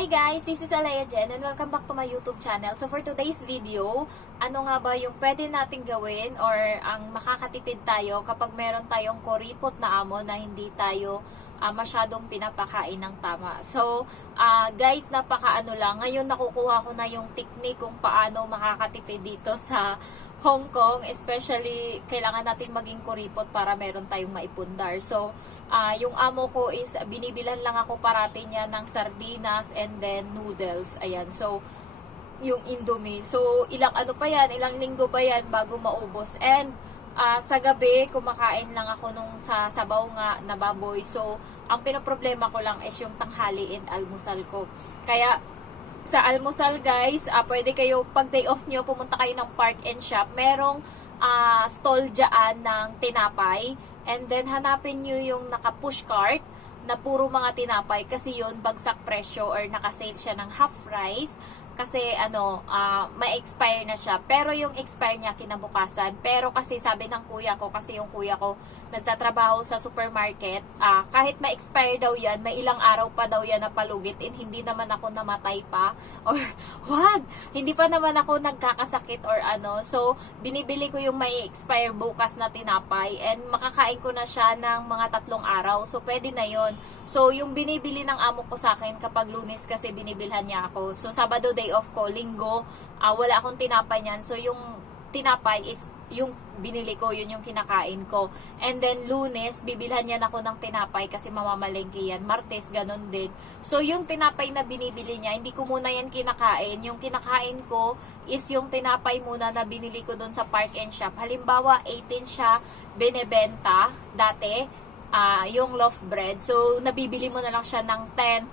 Hi guys, this is Alea Jen and welcome back to my YouTube channel. So for today's video, ano nga ba yung pwede nating gawin or ang makakatipid tayo kapag meron tayong kuripot na amo na hindi tayo masyadong pinapakain ng tama. So guys, napakaano lang. Ngayon nakukuha ko na yung technique kung paano makakatipid dito sa Hong Kong, especially kailangan nating maging kuripot para meron tayong maipundar. So, yung amo ko is binibilan lang ako parati niya ng sardinas and then noodles. Ayan. So, yung Indomie. So, ilang ano pa yan, ilang linggo ba yan bago maubos. And, sa gabi, kumakain lang ako nung sa sabaw nga na baboy. So, ang pinoproblema ko lang is yung tanghali and almusal ko. Kaya, sa almusal guys, pwede kayo pag day off nyo, pumunta kayo ng Park and Shop. Merong stall dyan ng tinapay. And then hanapin nyo yung naka-push cart na puro mga tinapay. Kasi yun, bagsak presyo or naka-sale siya ng half price. Kasi ma-expire na siya. Pero yung expire niya kinabukasan. Pero kasi sabi ng kuya ko, kasi yung kuya ko nagtatrabaho sa supermarket, kahit ma-expire daw yan, may ilang araw pa daw yan na palugit and hindi naman ako namatay pa. Or wag, hindi pa naman ako nagkakasakit or ano. So, binibili ko yung may expire bukas na tinapay and makakain ko na siya ng mga 3 araw. So, pwede na yon. So, yung binibili ng amo ko sa akin kapag Lunes kasi binibilhan niya ako. So, Sabado day off ko, Linggo, wala akong tinapay niyan. So, yung tinapay is yung binili ko, yun yung kinakain ko. And then, Lunes, bibilhan niya ako ng tinapay kasi mamamalengke yan. Martes, ganun din. So, yung tinapay na binibili niya, hindi ko muna yan kinakain. Yung kinakain ko is yung tinapay muna na binili ko dun sa Park and Shop. Halimbawa, 18 siya binebenta dati, yung loaf bread. So, nabibili mo na lang siya ng 10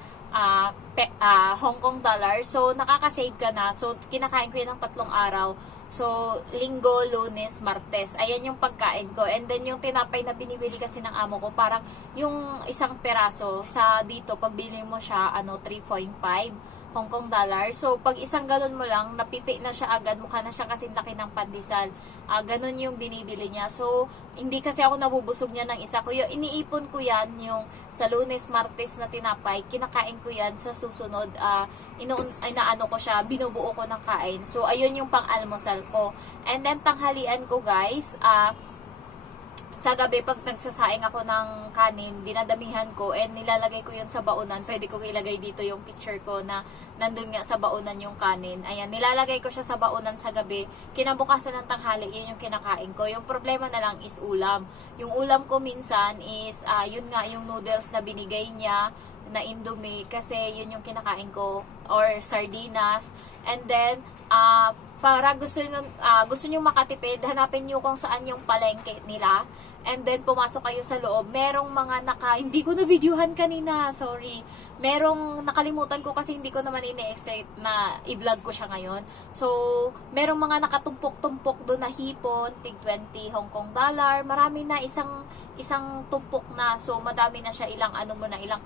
Hong Kong dollar. So, nakaka-save ka na. So, kinakain ko yan ng 3 araw. So, Linggo, Lunes, Martes. Ayan yung pagkain ko. And then, yung tinapay na binibili kasi ng amo ko, parang yung isang peraso sa dito, pag binili mo siya, 3.5 Hong Kong dollar. So, pag isang galon mo lang, napipi na siya agad. Mukha na siya kasing laki ng pandesal. Ganun yung binibili niya. So, hindi kasi ako nabubusog niya ng isa ko. Iniipon ko yan yung sa Lunes, Martes na tinapay. Kinakain ko yan sa susunod. Inaano ko siya, binubuo ko ng kain. So, ayun yung pang-almusal ko. And then, tanghalian ko guys, sa gabi, pag nagsasaing ako ng kanin, dinadamihan ko and nilalagay ko yun sa baunan. Pwede kong ilagay dito yung picture ko na nandun nga sa baunan yung kanin. Ayan, nilalagay ko siya sa baunan sa gabi. Kinabukasan ng tanghali, yun yung kinakain ko. Yung problema na lang is ulam. Yung ulam ko minsan is, yun nga, yung noodles na binigay niya na Indomie. Kasi yun yung kinakain ko. Or sardinas. And then, para gusto nyo makatipid, hanapin nyo kung saan yung palengke nila. And then, pumasok kayo sa loob. Merong mga hindi ko na-videohan kanina, sorry. Merong, nakalimutan ko kasi hindi ko naman ine-excite na i-vlog ko siya ngayon. So, merong mga nakatumpok-tumpok doon na hipon, tig 20 Hong Kong dollar. Marami na, isang tumpok na. So, madami na siya, ilang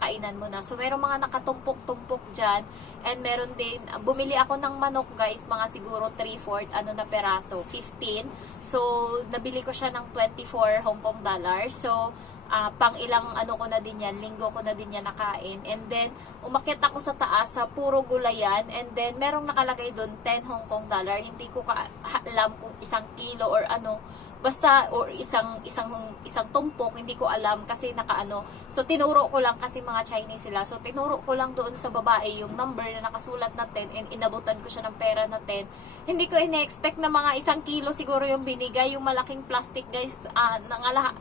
kainan mo na. So, merong mga nakatumpok-tumpok dyan. And meron din, bumili ako ng manok guys, mga siguro 3/4 na peraso, 15. So, nabili ko siya ng 24 Hong Kong dollar. So, pang ilang ko na din yan, linggo ko na din yan nakain. And then, umakyat ako sa taas sa puro gulayan. And then, merong nakalagay doon 10 Hong Kong dollar. Hindi ko alam kung 1 kilo or basta, or isang tumpok, hindi ko alam kasi So, tinuro ko lang kasi mga Chinese sila. So, tinuro ko lang doon sa babae yung number na nakasulat na 10 and inabutan ko siya ng pera na 10. Hindi ko ine-expect na mga 1 kilo siguro yung binigay. Yung malaking plastic guys,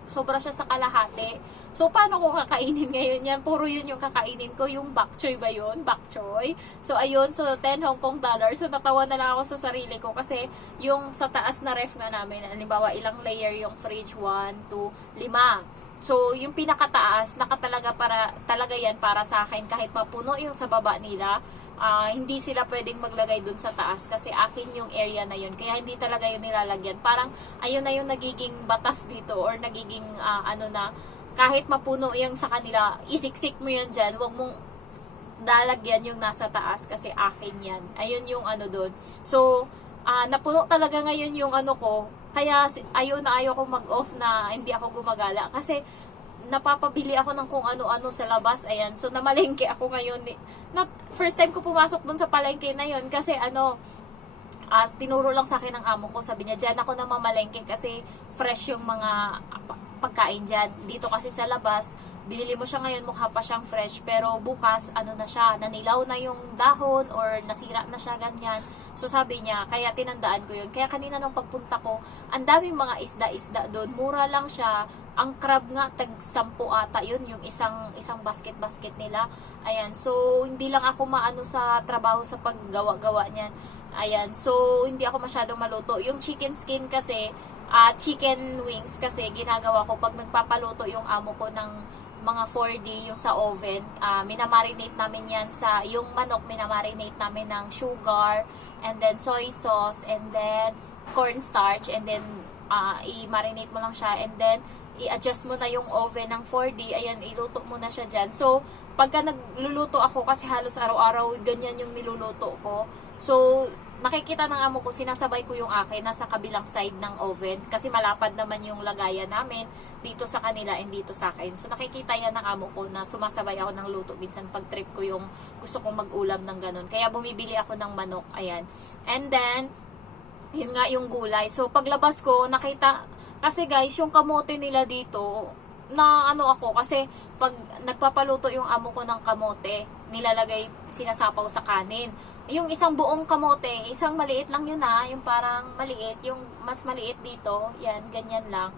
sobra siya sa kalahati. So, paano ko kakainin ngayon yan? Puro yun yung kakainin ko. Yung bok choy ba yun? Bok choy. So, ayun. So, 10 Hong Kong dollar. So, natawa na lang ako sa sarili ko kasi yung sa taas na ref nga namin, halimbawa, ilang layer yung fridge, 1, 2, 5. So, yung pinakataas, talaga yan para sa akin. Kahit mapuno yung sa baba nila, hindi sila pwedeng maglagay dun sa taas kasi akin yung area na yun. Kaya hindi talaga yun nilalagyan. Parang, ayun na yung nagiging batas dito or nagiging, kahit mapuno yung sa kanila, isiksik mo yun dyan, wag mong dalagyan yung nasa taas kasi akin yan. Ayun yung doon. So, napuno talaga ngayon yung ko. Kaya ayaw ko mag-off na hindi ako gumagala. Kasi napapabili ako ng kung ano-ano sa labas. Ayan, so namalengke ako ngayon. First time ko pumasok dun sa palengke na yun kasi tinuro lang sa akin ng amo ko. Sabi niya, dyan ako na mamalengke kasi fresh yung mga pagkain dyan. Dito kasi sa labas, binili mo siya ngayon, mukha pa siyang fresh, pero bukas, na siya, nanilaw na yung dahon or nasira na siya, ganyan. So sabi niya, kaya tinandaan ko yun. Kaya kanina nung pagpunta ko, ang daming mga isda-isda doon, mura lang siya. Ang crab nga, tag-10 ata yun, yung isang basket-basket nila. Ayan, so hindi lang ako maano sa trabaho sa paggawa-gawa niyan. Ayan, so hindi ako masyadong maluto. Yung chicken skin kasi, chicken wings kasi ginagawa ko pag nagpapaluto yung amo ko ng mga 4D yung sa oven, minamarinate namin yan sa, yung manok minamarinate namin ng sugar, and then soy sauce, and then cornstarch, and then i-marinate mo lang siya, and then i-adjust mo na yung oven ng 4D, ayan, iluto mo na siya dyan. So, pagka nagluluto ako, kasi halos araw-araw, ganyan yung niluluto ko. So, nakikita ng amo ko, sinasabay ko yung akin nasa kabilang side ng oven kasi malapad naman yung lagayan namin dito sa kanila and dito sa akin. So nakikita yan ng amo ko na sumasabay ako ng luto minsan pag trip ko yung gusto kong mag-ulam ng ganun. Kaya bumibili ako ng manok, ayan. And then, yun nga yung gulay. So paglabas ko, nakita, kasi guys, yung kamote nila dito, na ako kasi pag nagpapaluto yung amo ko ng kamote, nilalagay, sinasapaw sa kanin. Yung isang buong kamote, isang maliit lang yun yung parang maliit, yung mas maliit dito, yan, ganyan lang.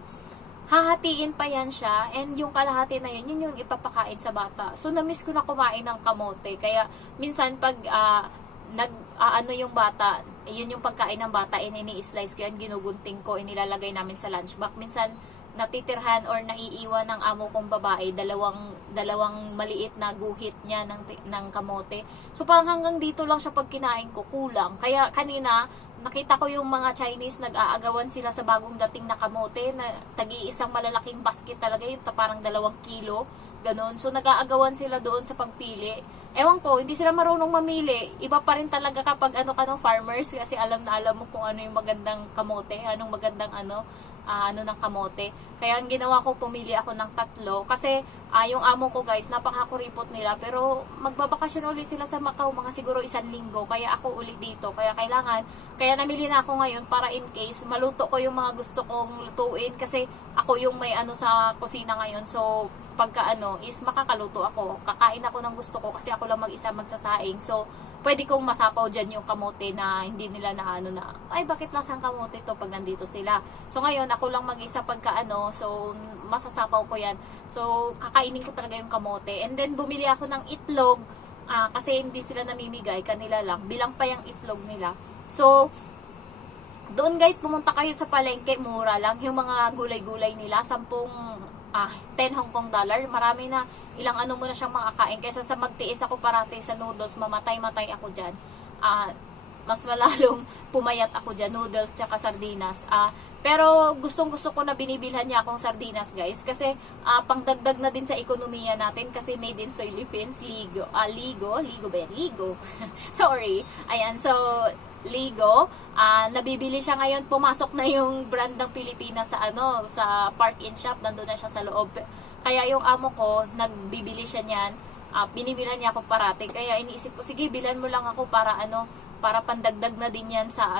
Hahatiin pa yan siya, and yung kalahati na yun, yun yung ipapakain sa bata. So, na-miss ko na kumain ng kamote, kaya minsan pag yung bata, yun yung pagkain ng bata, ini-slice ko yan, ginugunting ko, inilalagay namin sa lunch bag. Minsan, natitirhan or naiiwan ng amo kong babae, dalawang maliit na guhit niya ng kamote. So parang hanggang dito lang siya pag kinain ko, kulang. Kaya kanina, nakita ko yung mga Chinese, nag-aagawan sila sa bagong dating na kamote, na tagi-isang malalaking basket talaga, yung parang 2 kilo, ganun. So nag-aagawan sila doon sa pagpili. Ewan ko, hindi sila marunong mamili. Iba pa rin talaga kapag ka ng farmers, kasi alam na alam mo kung ano yung magandang kamote, anong magandang ng kamote. Kaya ang ginawa ko, pumili ako ng 3 kasi yung amo ko guys, napakakuripot nila, pero magbabakasyon ulit sila sa Macau, mga siguro 1 linggo, kaya ako ulit dito, kaya namili na ako ngayon para in case maluto ko yung mga gusto kong lutuin, kasi ako yung may sa kusina ngayon. So pagka is makakaluto ako, kakain ako ng gusto ko kasi ako lang mag-isa magsasaing. So pwede kong masapaw dyan yung kamote na hindi nila na ay bakit lasang kamote to pag nandito sila. So ngayon ako lang mag-isa pagka so masasapaw ko yan. So kakainin ko talaga yung kamote. And then bumili ako ng itlog, kasi hindi sila namimigay, kanila lang, bilang pa yung itlog nila. So doon guys, pumunta kayo sa palengke, mura lang yung mga gulay-gulay nila, 10 Hong Kong dollar, marami na, ilang mo na siyang makakain, kaysa sa magtiis ako parati sa noodles, mamatay-matay ako dyan. Mas malalong pumayat ako dyan, noodles tsaka sardinas. Pero gustong-gusto ko na binibilhan niya akong sardinas guys, kasi pangdagdag na din sa ekonomiya natin, kasi made in Philippines, Ligo. Sorry. Ayan, so Ligo, nabibili siya ngayon, pumasok na yung brand ng Pilipinas sa sa Park in Shop, nandun na siya sa loob. Kaya yung amo ko, nagbibili siya niyan, binibilhan niya ako parati. Kaya iniisip ko, sige, bilhan mo lang ako para para pandagdag na din yan sa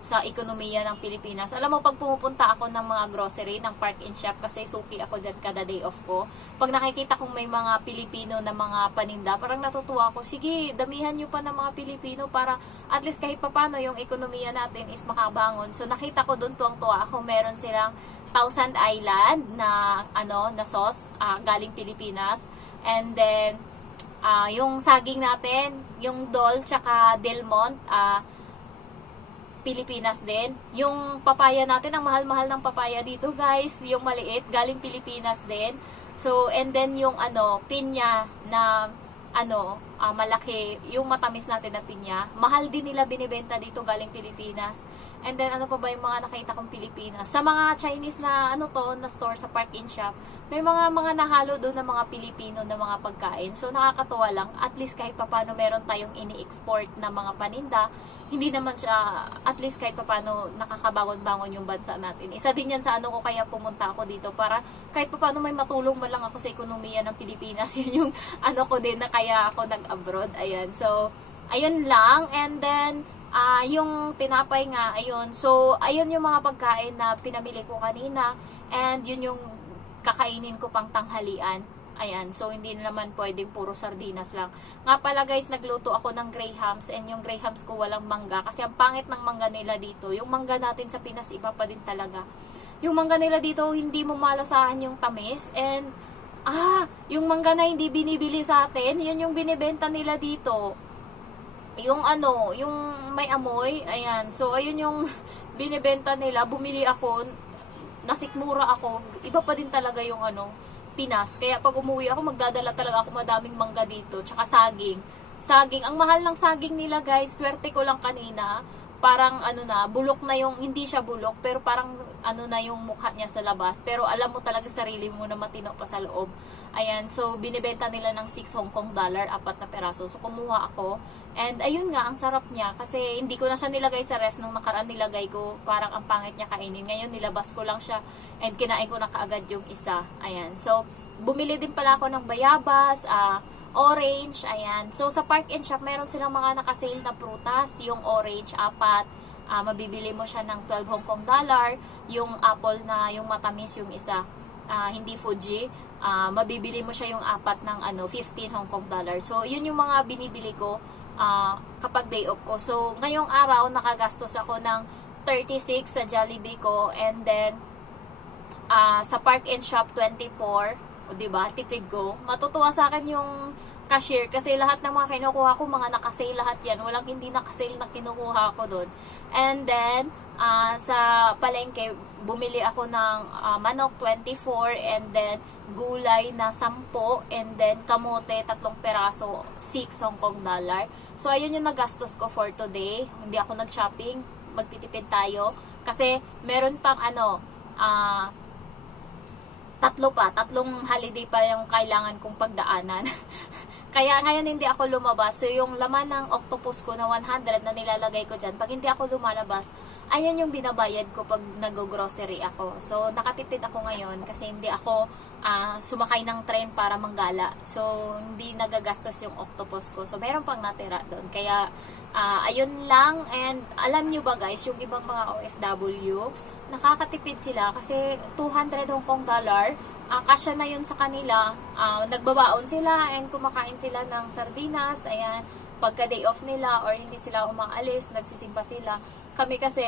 sa ekonomiya ng Pilipinas. Alam mo, pag pumupunta ako ng mga grocery, ng Park in Shop, kasi suki ako dyan kada day off ko, pag nakikita kong may mga Pilipino na mga paninda, parang natutuwa ako, sige, damihan nyo pa ng mga Pilipino para at least kahit papano yung ekonomiya natin is makabangon. So nakita ko doon, tuwang-tuwa ako, meron silang Thousand Island na na sauce, galing Pilipinas. And then yung saging natin, yung Dole tsaka Del Monte, Pilipinas din. Yung papaya natin, ang mahal-mahal ng papaya dito guys, yung maliit, galing Pilipinas din. So, and then yung pinya na malaki, yung matamis natin na pinya, mahal din nila binibenta dito, galing Pilipinas. And then ano pa ba yung mga nakita kong Pilipinas? Sa mga Chinese na na store sa Park in Shop, may mga nahalo doon ng mga Pilipino na mga pagkain. So nakakatuwa lang, at least kahit papaano meron tayong ini-export na mga paninda, hindi naman siya, at least kahit paano nakakabangon-bangon yung bansa natin. Isa din yan sa ano ko kaya pumunta ako dito para kahit paano may matulong man lang ako sa ekonomiya ng Pilipinas. Yun yung ano ko din na kaya ako nag-abroad. Ayan. So, ayun lang. And then, yung tinapay nga, ayun. So, ayun yung mga pagkain na pinamili ko kanina. And yun yung kakainin ko pang tanghalian. Ayan, so hindi naman pwedeng puro sardinas lang. Nga pala guys, nagluto ako ng grahams and yung grahams ko walang mangga kasi ang pangit ng mangga nila dito. Yung mangga natin sa Pinas iba pa din talaga. Yung mangga nila dito hindi mo malasahan yung tamis and yung mangga na hindi binibili sa atin, yun yung binibenta nila dito. Yung ano, yung may amoy, ayan. So ayun yung binibenta nila, bumili ako, nasikmura ako. Iba pa din talaga yung ano Pinas. Kaya pag umuwi ako, magdadala talaga ako madaming mangga dito. Tsaka saging. Saging. Ang mahal ng saging nila guys. Swerte ko lang kanina. Parang ano na, bulok na yung, hindi siya bulok, pero parang ano na yung mukha niya sa labas. Pero alam mo talaga sarili mo na matino pa sa loob. Ayan, so binibenta nila ng 6 Hong Kong dollar, 4 na peraso. So kumuha ako. And ayun nga, ang sarap niya. Kasi hindi ko na siya nilagay sa ref nung nakaraan nilagay ko. Parang ang pangit niya kainin. Ngayon nilabas ko lang siya. And kinain ko na kaagad yung isa. Ayan, so bumili din pala ako ng bayabas, orange, ayan. So, sa Park and Shop, meron silang mga nakasale na prutas. Yung orange, 4. Mabibili mo siya ng 12 Hong Kong dollar. Yung apple na, yung matamis, yung isa, hindi Fuji. Mabibili mo siya yung 4 ng 15 Hong Kong dollar. So, yun yung mga binibili ko kapag day off ko. So, ngayong araw, nakagastos ako ng 36 sa Jollibee ko. And then, sa Park and Shop, 24. O, diba? Tipid ko. Matutuwa sa akin yung cashier kasi lahat ng mga kinukuha ko, mga nakasale lahat yan. Walang hindi nakasale na kinukuha ko doon. And then, sa palengke, bumili ako ng manok 24 and then gulay na 10 and then kamote 3 peraso, 6 Hong Kong dollar. So, ayun yung nagastos ko for today. Hindi ako nag-shopping. Magtitipid tayo. Kasi, meron pang tatlong holiday pa yung kailangan kong pagdaanan. Kaya ngayon hindi ako lumabas. So yung laman ng octopus ko na 100 na nilalagay ko dyan, pag hindi ako lumalabas, ayan yung binabayad ko pag nag-grocery ako. So nakatipid ako ngayon kasi hindi ako sumakay ng train para manggala. So hindi nagagastos yung octopus ko. So meron pang natira doon. Kaya ayun lang. And alam nyo ba guys, yung ibang mga OFW, nakakatipid sila kasi 200 Hong Kong dollar, kasya na yun sa kanila. Nagbabaon sila and kumakain sila ng sardinas. Ayan, pagka day off nila or hindi sila umaalis, nagsisimba sila. Kami kasi,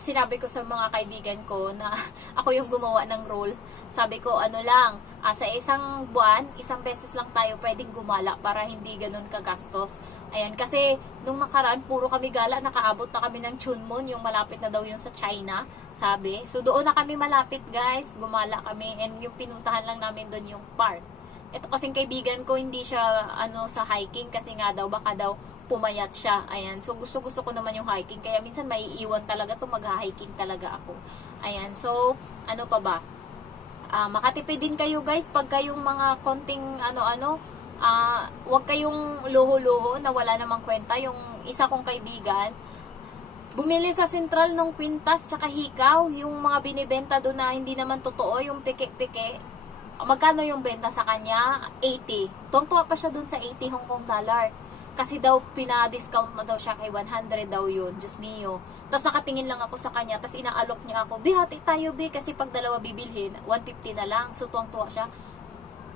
sinabi ko sa mga kaibigan ko na ako yung gumawa ng rule. Sabi ko, sa isang buwan, isang beses lang tayo pwedeng gumala para hindi ganun kagastos. Ayan, kasi nung nakaraan, puro kami gala, nakaabot na kami ng Chunmun, yung malapit na daw yung sa China, sabi. So doon na kami malapit guys, gumala kami, and yung pinuntahan lang namin doon yung park. Ito kasing kaibigan ko, hindi siya sa hiking kasi nga daw, baka daw pumayat siya. Ayan. So, gusto ko naman yung hiking. Kaya minsan maiiwan talaga to, mag-hiking talaga ako. Ayan. So, ano pa ba? Makatipid din kayo guys pag kayong mga konting wag kayong luho-luho na wala namang kwenta. Yung isa kong kaibigan, bumili sa sentral ng kwintas tsaka hikaw. Yung mga binibenta doon na hindi naman totoo, yung pike-pike. Magkano yung benta sa kanya? 80. Tuwang-tuwa pa siya doon sa 80 Hong Kong dollar. Kasi daw, pina-discount na daw siya kay 100 daw yun. Diyos mio. Tapos nakatingin lang ako sa kanya. Tapos inaalok niya ako. Hati tayo, kasi pag dalawa bibilhin, 150 na lang. So, tuwang-tuwa siya.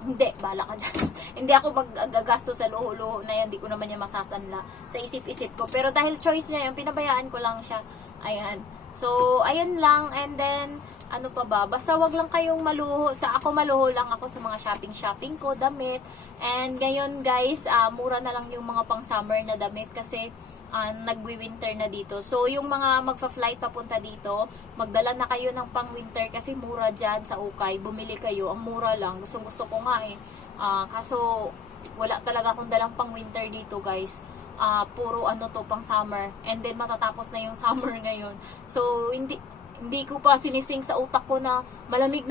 Hindi, bala ka dyan. Hindi ako magagasto sa luho-luho na yan. Hindi ko naman niya masasanla sa isip-isip ko. Pero dahil choice niya yun, pinabayaan ko lang siya. Ayan. So, ayan lang. And then, ano pa ba? Basta wag lang kayong maluho. Ako maluho lang ako sa mga shopping ko, damit. And ngayon guys, mura na lang yung mga pang summer na damit kasi nagwi-winter na dito. So yung mga magfa-flight papunta dito, magdala na kayo ng pang winter kasi mura dyan sa ukay. Bumili kayo, ang mura lang. Gusto ko nga eh. Kaso wala talaga akong dalang pang winter dito guys. Puro pang summer. And then matatapos na yung summer ngayon. So hindi ko pa sinising sa utak ko na malamig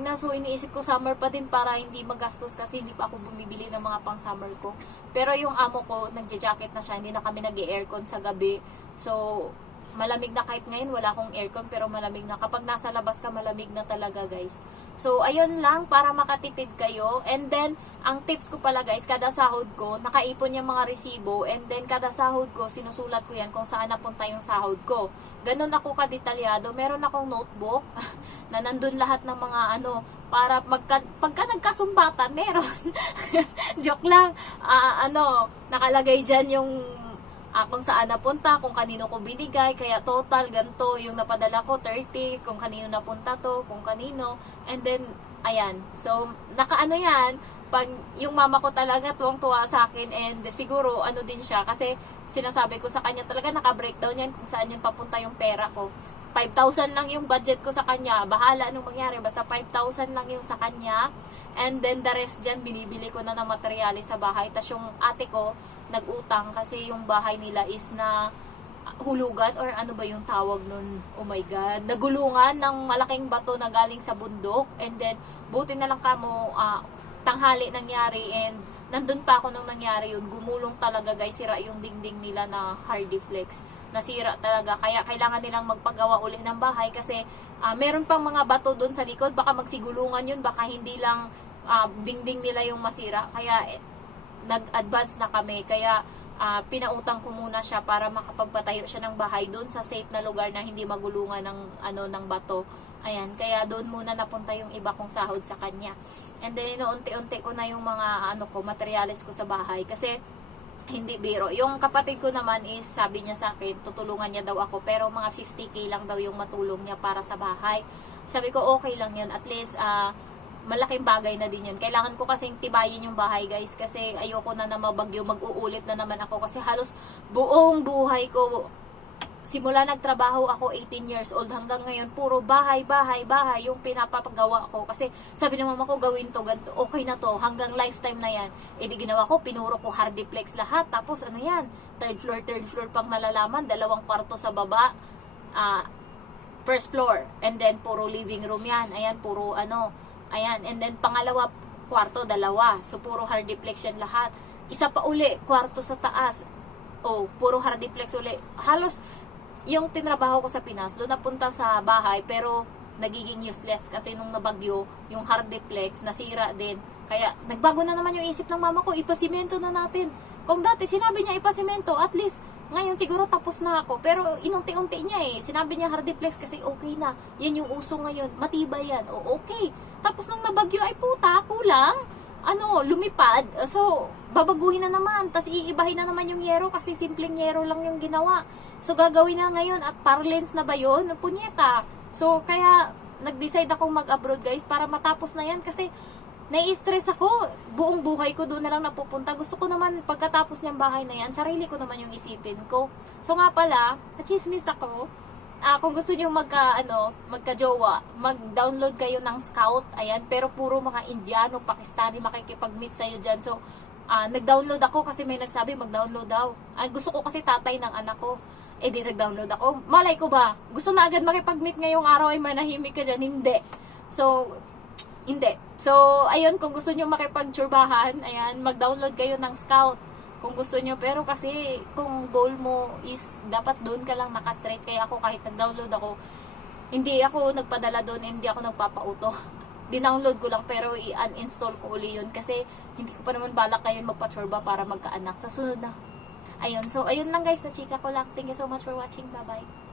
na. So, iniisip ko summer pa din para hindi magastos kasi hindi pa ako bumibili ng mga pang summer ko. Pero yung amo ko, nagja-jacket na siya, hindi na kami nag-aircon sa gabi. So, malamig na kahit ngayon, wala akong aircon pero malamig na. Kapag nasa labas ka, malamig na talaga guys. So, ayun lang para makatipid kayo. And then, ang tips ko pala guys, kada sahod ko, nakaipon yung mga resibo. And then, kada sahod ko, sinusulat ko yan kung saan napunta yung sahod ko. Ganon ako kadetalyado. Meron akong notebook na nandun lahat ng mga para pagka nagkasumbatan, meron. Joke lang. Nakalagay dyan yung kung saan napunta, kung kanino ko binigay, kaya total, ganito, yung napadala ko, 30, kung kanino napunta to, kung kanino, and then, ayan, so, yan, pag yung mama ko talaga tuwang-tuwa sa akin, and siguro, din siya, kasi sinasabi ko sa kanya, talaga naka-breakdown yan, kung saan yan papunta yung pera ko, 5,000 lang yung budget ko sa kanya, bahala anong mangyari, basta 5,000 lang yung sa kanya, and then the rest dyan, binibili ko na ng materyales sa bahay, tas yung ate ko, nag-utang kasi yung bahay nila is na hulugan or ano ba yung tawag nun, oh my god, nagulungan ng malaking bato na galing sa bundok, and then buti na lang kamo tanghali nangyari, and nandun pa ako nung nangyari yun, gumulong talaga guys, sira yung dingding nila na Hardiflex, nasira talaga, kaya kailangan nilang magpagawa ulit ng bahay kasi meron pang mga bato dun sa likod, baka magsigulungan yun, baka hindi lang dingding nila yung masira, kaya nag-advance na kami, kaya pinautang ko muna siya para makapagpatayo siya ng bahay doon sa safe na lugar na hindi magulungan ng bato. Ayan, kaya doon muna napunta yung iba kong sahod sa kanya. And then inuunti-unti ko na yung mga materyales ko sa bahay kasi hindi biro. Yung kapatid ko naman is sabi niya sa akin, tutulungan niya daw ako, pero mga 50k lang daw yung matulong niya para sa bahay. Sabi ko okay lang yun, at least malaking bagay na din yun. Kailangan ko kasing tibayin yung bahay guys kasi ayoko na mabagyo, mag-uulit na naman ako kasi halos buong buhay ko, simula nagtrabaho ako 18 years old hanggang ngayon, puro bahay yung pinapagawa ko kasi sabi ng mama ko gawin to, ganito, okay na to, hanggang lifetime na yan. E di ginawa ko, pinuro ko Hardiplex lahat, tapos yan, third floor pang nalalaman, 2 kwarto sa baba, first floor, and then puro living room yan, ayan, puro ayan, and then pangalawa, kwarto, 2. So, puro Hardiplex yan lahat. Isa pa uli, kwarto sa taas. Puro Hardiplex uli. Halos, yung tinrabaho ko sa Pinas, doon napunta sa bahay, pero nagiging useless kasi nung nabagyo, yung Hardiplex, nasira din. Kaya, nagbago na naman yung isip ng mama ko, ipasimento na natin. Kung dati, sinabi niya ipasimento, at least, ngayon siguro tapos na ako. Pero inunti-unti niya sinabi niya Hardiplex kasi okay na. Yan yung uso ngayon. Matibay yan. Okay. Tapos nung nabagyo ay puta, kulang. Lumipad. So, babaguhin na naman. Tapos iibahin na naman yung yero kasi simpleng yero lang yung ginawa. So, gagawin na ngayon at parlance na ba yun? Punyeta. So, kaya nag-decide akong mag-abroad guys para matapos na yan kasi nai-stress ako. Buong buhay ko doon na lang napupunta. Gusto ko naman pagkatapos niyang bahay na yan, sarili ko naman yung isipin ko. So nga pala, nachismis ako. Kung gusto niyo magka-jowa, mag-download kayo ng Scout. Ayan, pero puro mga Indiano, Pakistani makikipag-meet sa'yo dyan. So, nag-download ako kasi may nagsabi mag-download daw. Gusto ko kasi tatay ng anak ko. Di nag-download ako. Malay ko ba? Gusto na agad makipag-meet ngayong araw ay manahimik ka dyan? Hindi. Hindi. So, ayun, kung gusto nyo makipag-tsurbahan, ayan, mag-download kayo ng Scout. Kung gusto nyo, pero kasi, kung goal mo is, dapat doon ka lang naka-straight. Kaya ako, kahit nag-download ako, hindi ako nagpadala doon, hindi ako nagpapauto. Dinownload ko lang, pero i-uninstall ko uli yun. Kasi, hindi ko pa naman balak kayo magpa-tsurba para magkaanak. Sa sunod na. Ayun, so, ayun lang guys, na chika ko lang. Thank you so much for watching. Bye-bye.